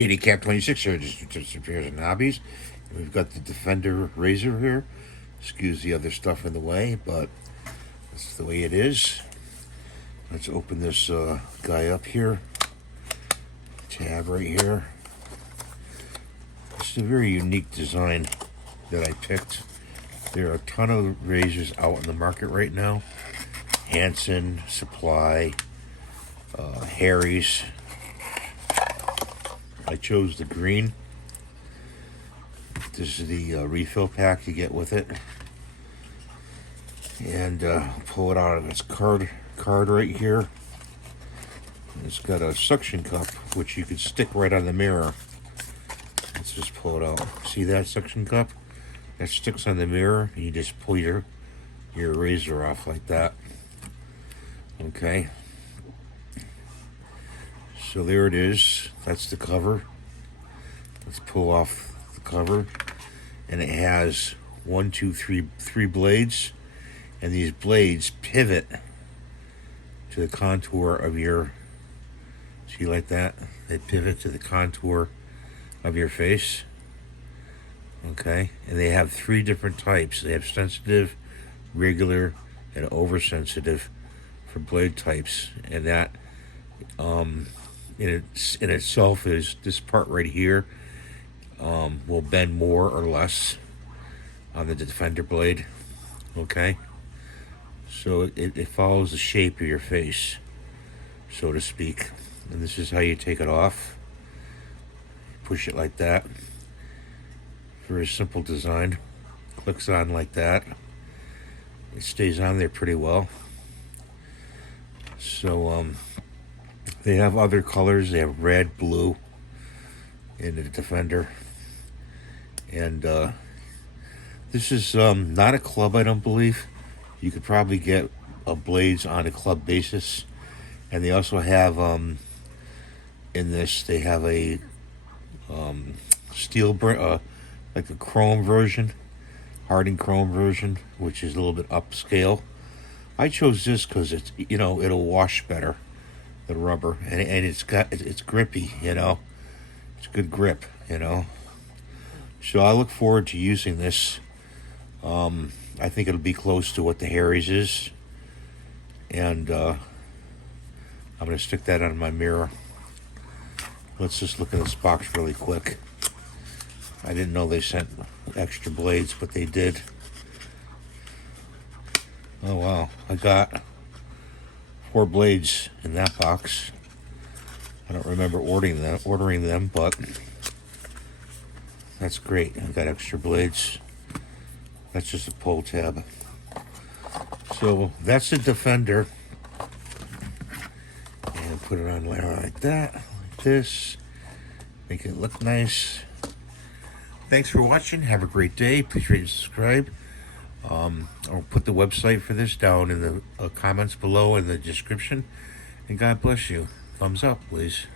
Cap 26 here, just repairs and hobbies. And we've got the Defender razor here. Excuse the other stuff in the way, but that's the way it is. Let's open this guy up here. Tab right here. It's a very unique design that I picked. There are a ton of razors out in the market right now. Hanson, Supply, Harry's. I chose the green. This is the refill pack you get with it. And pull it out of its card right here. It's got a suction cup, which you could stick right on the mirror. Let's just pull it out. See that suction cup? That sticks on the mirror, and you just pull your razor off like that. Okay. So there it is. That's the cover. Let's pull off the cover. And it has three blades. And these blades pivot to the contour of your, see like that? They pivot to the contour of your face. Okay. And they have three different types. They have sensitive, regular, and oversensitive for blade types. And that in itself is this part right here will bend more or less on the Defender blade. Okay, so it follows the shape of your face, so to speak. And this is how you take it off. Push it like that. Very simple design. Clicks on like that. It stays on there pretty well. So they have other colors. They have red, blue in the Defender. And this is not a club, I don't believe. You could probably get blades on a club basis. And they also have, in this, they have a steel, like a chrome version, hardened chrome version, which is a little bit upscale. I chose this because it's, it'll wash better than rubber, and it's grippy, it's good grip, So I look forward to using this. I think it'll be close to what the Harry's is, and I'm gonna stick that on my mirror. Let's just look at this box really quick. I didn't know they sent extra blades, but they did. Oh wow, I got 4 blades in that box. I don't remember ordering them, but that's great. I got extra blades. That's just a pull tab. So that's the Defender. And put it on like that, like this. Make it look nice. Thanks for watching. Have a great day. Please rate and subscribe. I'll put the website for this down in the comments below in the description. And God bless you. Thumbs up, please.